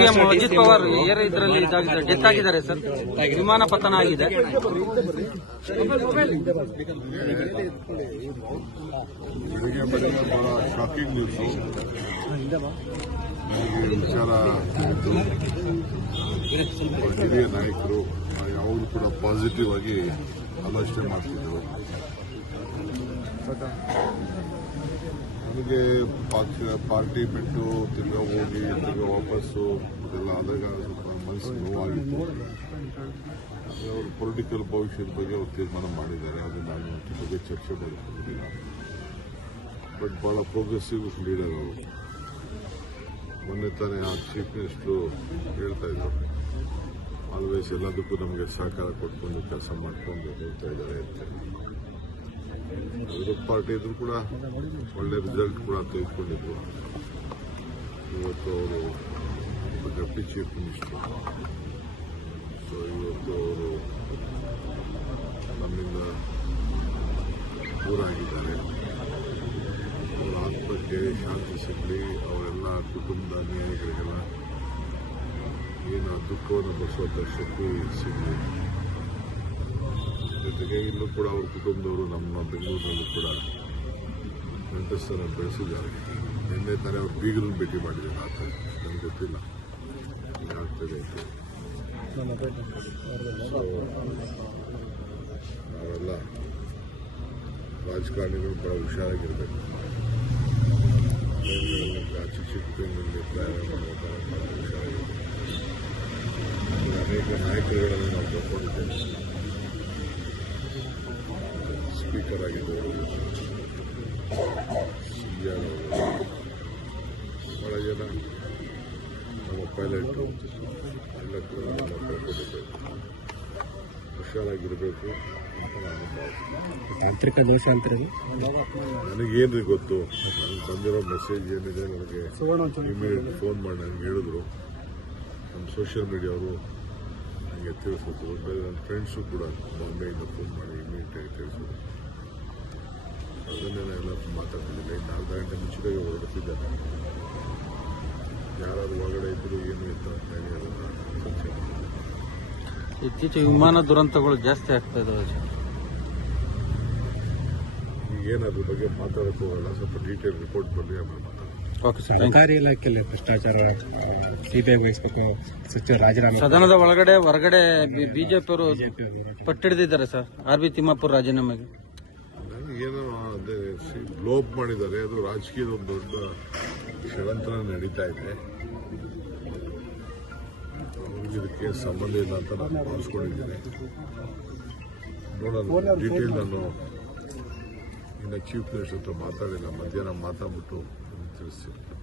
CM Ajit Pawar air ಇದರಲ್ಲಿ ಇದಾಗಿದೆ death ಆಗಿದ್ದಾರೆ ಸರ್. ವಿಮಾನ ಪತನ ಆಗಿದೆ. ಬೆಳಿಗ್ಗೆ ಬೆಳಿಗ್ಗೆ ಬಹಳ ಶಾಕಿಂಗ್ ನ್ಯೂಸು ನನಗೆ ವಿಚಾರ ಆಯಿತು ಹಿರಿಯ ನಾಯಕರು ಯಾವಾಗಲೂ ಕೂಡ ಪಾಸಿಟಿವ್ ಆಗಿ ಆಲೋಚನೆ ಮಾಡ್ತಿದ್ರು. ನನಗೆ ಪಕ್ಷ ಪಾರ್ಟಿ ಬಿಟ್ಟು ತಿರ್ಗಾ ಹೋಗಿ, ತಿರ್ಗ ವಾಪಸ್ಸು ಇದೆಲ್ಲ ಆದಾಗ ಸ್ವಲ್ಪ ಮನಸ್ಸು ನೋವಾಗಿತ್ತು. ಅವರು ಪೊಲಿಟಿಕಲ್ ಭವಿಷ್ಯದ ಬಗ್ಗೆ ಅವರು ತೀರ್ಮಾನ ಮಾಡಿದ್ದಾರೆ. ಅದು ನಾನು ಬಗ್ಗೆ ಚರ್ಚೆ ಮಾಡಿಕೊಂಡಿಲ್ಲ. ಬಟ್ ಭಾಳ ಪ್ರೋಗ್ರೆಸಿವ್ ಲೀಡರ್ ಅವರು. ಮೊನ್ನೆ ತಾನೇ ಆ ಚೀಫ್ ಮಿನಿಸ್ಟ್ರು ಹೇಳ್ತಾ ಇದ್ರು. ಆಲ್ವೇಸ್ ಎಲ್ಲದಕ್ಕೂ ನಮಗೆ ಸಹಕಾರ ಕೊಟ್ಕೊಂಡು ಕೆಲಸ ಮಾಡ್ಕೊಂಡು ಹೋಗ್ತಾ ಇದ್ದಾರೆ ಅಂತ. ವಿರೋಧ ಪಾರ್ಟಿ ಇದ್ರು ಕೂಡ ಒಳ್ಳೆ ರಿಸಲ್ಟ್ ಕೂಡ ತೆಗೆದುಕೊಂಡಿದ್ರು ಇವತ್ತು ಅವರು ಡೆಪ್ಟಿ ಚೀಫ್ ಮಿನಿಸ್ಟರ್ ಸೊ ಇವತ್ತು ಅವರು ನಮ್ಮಿಂದ ದೂರ ಆಗಿದ್ದಾರೆ ಅವರ ಆತ್ಮಕ್ಕೆ ಶಾಂತಿ ಸಿಗಲಿ, ಅವರೆಲ್ಲ ಕುಟುಂಬದ ನ್ಯಾಯಿಗಳಿಗೆಲ್ಲ ಏನು ದುಃಖವನ್ನು ಬರೆಸುವಂಥ ಶಕ್ತಿ ಸಿಗಲಿ. ಜೊತೆಗೆ ಇಲ್ಲೂ ಕೂಡ ಅವ್ರ ಕುಟುಂಬದವರು ನಮ್ಮ ಬೆಂಗಳೂರಿನಲ್ಲೂ ಕೂಡ ನೆಂಟಸ್ಥರ ಬೆಳೆಸಿದ್ದಾರೆ. ನಿನ್ನೆ ತಾನೇ ಅವ್ರು ಬೀಗರನ್ನು ಭೇಟಿ ಮಾಡಿದ್ದಾರೆ ಆತ ನನಗೆ ಗೊತ್ತಿಲ್ಲ. ಆಗ್ತದೆ ಅಂತ. ನಾವೆಲ್ಲ ರಾಜಕಾರಣಿಗಳು ಕೂಡ ಹುಷಾರಾಗಿರ್ಬೇಕು. ಬೆಂಗಳೂರಲ್ಲಿ ಪ್ರಯಾಣ ಮಾಡುವಾಗ ಬಹಳ ಹುಷಾರಾಗಿರ್ಬೇಕು. ಅನೇಕ ನಾಯಕರುಗಳನ್ನು ನಾವು ಕಳ್ಕೊಂಡಿದ್ದೇವೆ ಸ್ಪೀಕರ್ ಆಗಿದ್ದವರು ಬಹಳ ಜನ ನಮ್ಮ ಪೈಲಟ್ ಎಲ್ಲ ಕೂಡ ನಾವು ಕಳ್ಕೊಂಡಿದ್ದೇವೆ ಹುಷಾರಾಗಿರಬೇಕು ಅಂತ ನಾನು ಭಾವಿಸ್ತೀನಿ. ತಾಂತ್ರಿಕ ದೋಷ ಅಂತಾರೆ ನನಗೇನು ಗೊತ್ತು? ನನಗೆ ಬಂದಿರೋ ಮೆಸೇಜ್ ಏನಿದೆ ನನಗೆ ಇಮಿಡಿಯೇಟ್ ಫೋನ್ ಮಾಡಿ ನನಗೆ ಹೇಳಿದ್ರು. ನಮ್ಮ ಸೋಷಿಯಲ್ ಮೀಡಿಯಾವರು ನನಗೆ ತಿಳಿಸಿದ್ರು ಬೇರೆ ನನ್ನ ಫ್ರೆಂಡ್ಸು ಕೂಡ ಬಾಂಬೆಯಿಂದ ಫೋನ್ ಮಾಡಿ ಇಮಿಡಿಯೇಟಾಗಿ ತಿಳಿಸಿದ್ರು ಅದನ್ನೇ ನಾನು ಎಲ್ಲ ಮಾತಾಡ್ತಿದ್ದಿಲ್ಲ ಇನ್ನು ಅರ್ಧ ಗಂಟೆ ಮುಂಚಿತವಾಗಿ ಹೊರಡುತ್ತಿದ್ದಾರೆ ಯಾರಾದ್ರೂ ಒಳಗಡೆ ಇದ್ರು ಏನು ಇತ್ತು ಅಂತ ಹೇಳಿ ಅದನ್ನು ಚರ್ಚೆ ಇತ್ತೀಚೆಗೆ ವಿಮಾನ ದುರಂತಗಳು ಜಾಸ್ತಿ ಆಗ್ತಾ ಇದಾವೆ ಸರ್. ಈಗ ಏನು ಅದ್ರ ಬಗ್ಗೆ ಮಾತಾಡೋಕ್ಕೂ ಹೋಗಲ್ಲ. ಸ್ವಲ್ಪ ಡೀಟೇಲ್ ರಿಪೋರ್ಟ್ ಬರಲಿ ಆಮೇಲೆ ಮಾತಾಡೋಣ ಓಕೆ ಸರ್ ಸರ್ಕಾರಿ ಇಲಾಖೆಯಲ್ಲಿ ಭ್ರಷ್ಟಾಚಾರ ಸಿಬಿಐ ವಹಿಸಬೇಕು ಸಚಿವ ರಾಜೀನಾಮೆ ಸದನದ ಒಳಗಡೆ ಹೊರಗಡೆ ಬಿಜೆಪಿಯವರು. ಪಟ್ಟಿಡಿದಿದ್ದಾರೆ ಸರ್. ಆರ್ ಬಿ ತಿಮ್ಮಾಪುರ್ ರಾಜೀನಾಮೆಗೆ. ಅದೇ ಲೋಪ್ ಮಾಡಿದ್ದಾರೆ. ಅದು ರಾಜಕೀಯದ ಒಂದು ದೊಡ್ಡ ಷಡಂತ್ರ ನಡೀತಾ ಇದೆ. ಇದಕ್ಕೆ ಸಂಬಂಧ ಇಲ್ಲ ಅಂತ ನಾನು ಭಾವಿಸ್ಕೊಂಡಿದ್ದೇನೆ. ನೋಡೋಣ. ಡೀಟೇಲ್ ನಾನು ಇನ್ನು ಚೀಫ್ ಮಿನಿಸ್ಟರ್ ಹತ್ರ ಮಾತಾಡಿಲ್ಲ ಮಧ್ಯಾಹ್ನ ಮಾತಾಡ್ಬಿಟ್ಟು ತಿಳಿಸ್ತೀನಿ.